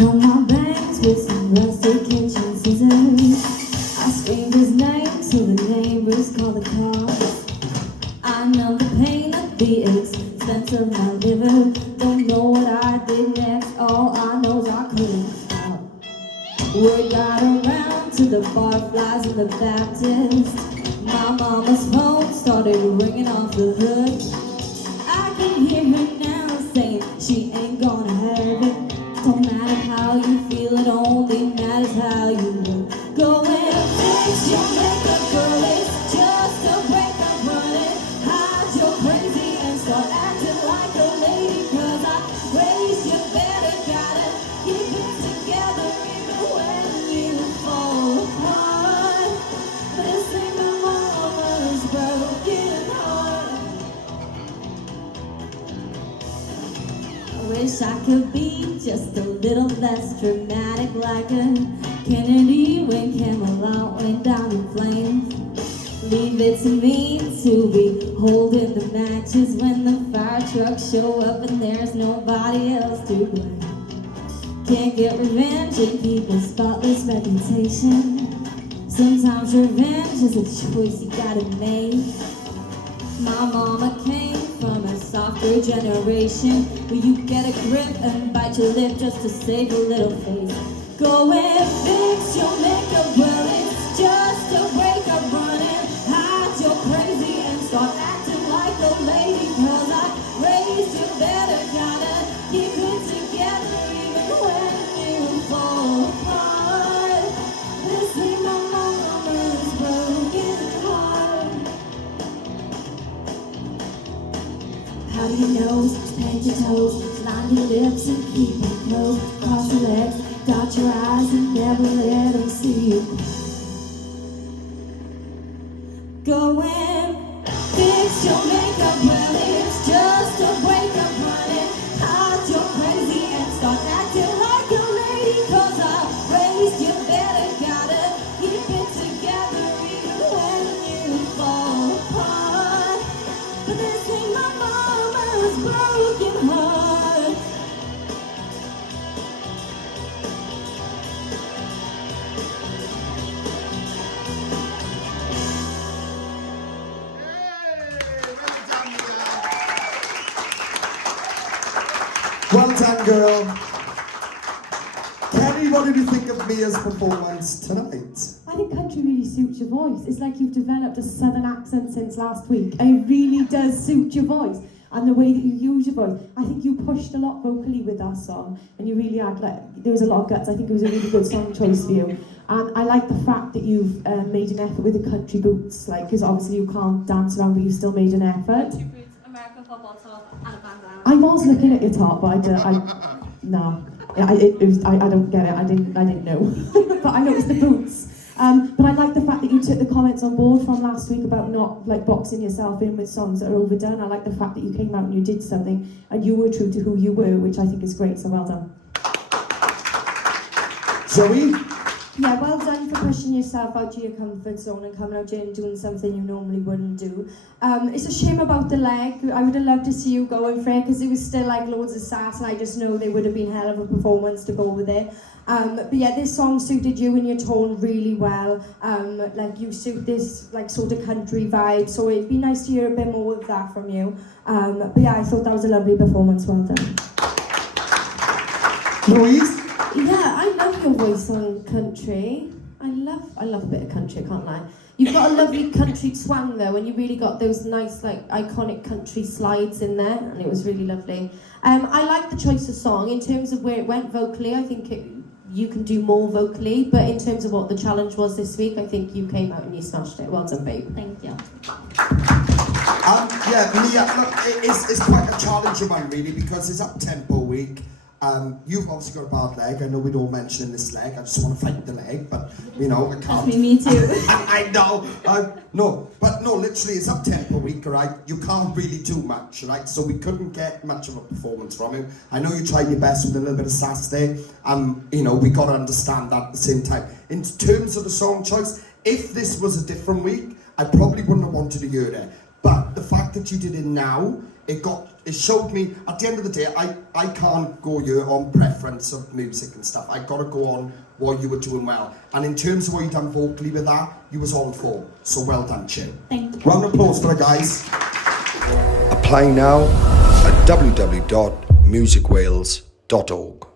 on my bangs with some rusty kitchen scissors. I screamed his name till the neighbors called the cops. I numb the pain of the expense of my liver. Don't know what I did next, all I know is I couldn't stop. Word got around to the barflies and the Baptist. My mama's phone started ringing off the hook. I can hear her now saying she ain't gonna have it. Don't matter how you feel, it only matters how you look. Go and fix your makeup, girl, it's just a breakup running. Hide your crazy and start acting like a lady, 'cause I raised you better, gotta keep it together even when you fall apart. This ain't my mama's broken heart. I wish I could be just a little less dramatic, like a Kennedy when Camelot went down in flames. Leave it to me to be holding the matches when the fire trucks show up and there's nobody else to blame. Can't get revenge and keep a spotless reputation. Sometimes revenge is a choice you gotta make. My mama came from a softer generation where you get a grip and bite your lip just to save a little face. Go and fix your makeup, well, it's just a breakup running. Hide your crazy and start acting like a lady, 'cause I raised you better, gotta keep it together even when you fall apart. This ain't my mama's broken heart. Powder your nose, paint your toes, line your lips and keep them closed. Cross your legs, dot your eyes and never let them see you. Go and fix your makeup, well, it's just a breakup running. Hide your crazy and start acting like a lady, 'cause I raised you better, gotta keep it together even when you fall apart. But this ain't my mama's broken heart. Well done, girl. Kenny, what did you think of Mia's performance tonight? I think country really suits your voice. It's like you've developed a southern accent since last week. It really does suit your voice and the way that you use your voice. I think you pushed a lot vocally with that song, and you really had, like, there was a lot of guts. I think it was a really good song choice for you. And I like the fact that you've made an effort with the country boots, like, because obviously you can't dance around, but you still made an effort. Country boots, American football top, and a bandana. I was looking at your top, but no, I don't get it. I didn't know, but I noticed the boots. But I like the fact that you took the comments on board from last week about not, like, boxing yourself in with songs that are overdone. I like the fact that you came out and you did something and you were true to who you were, which I think is great. So well done. Zoe? Yeah, well done for pushing yourself out of your comfort zone and coming out here and doing something you normally wouldn't do. It's a shame about the leg. I would have loved to see you going for it, because it was still like loads of sass, and I just know there would have been hell of a performance to go with it. But yeah, this song suited you and your tone really well. Like, you suit this, like, sort of country vibe, so it'd be nice to hear a bit more of that from you. But yeah, I thought that was a lovely performance. Well done. Louise? Yeah, I love your voice on country. I love a bit of country, I can't lie. You've got a lovely country twang though, and you really got those nice, like, iconic country slides in there, and it was really lovely. I like the choice of song. In terms of where it went vocally, I think you can do more vocally, but in terms of what the challenge was this week, I think you came out and you smashed it. Well done, babe. Thank you. Yeah, Mia, look, it's quite a challenging one, really, because it's up-tempo week. You've obviously got a bad leg. I know we don't mention this leg. I just want to fight the leg, but, you know, I can't. Me too. I know. No, literally, it's up-tempo week, right? You can't really do much, right? So we couldn't get much of a performance from you. I know you tried your best with a little bit of sass there. You know, we got to understand that at the same time. In terms of the song choice, if this was a different week, I probably wouldn't have wanted to hear it. But the fact fact that you did it now, it showed me, at the end of the day, I can't go here on preference of music and stuff. I gotta go on what you were doing well. And in terms of what you done vocally with that, you was on form. So well done, Chin. Thank you. Round of applause for the guys. Apply now at www.musicwales.org.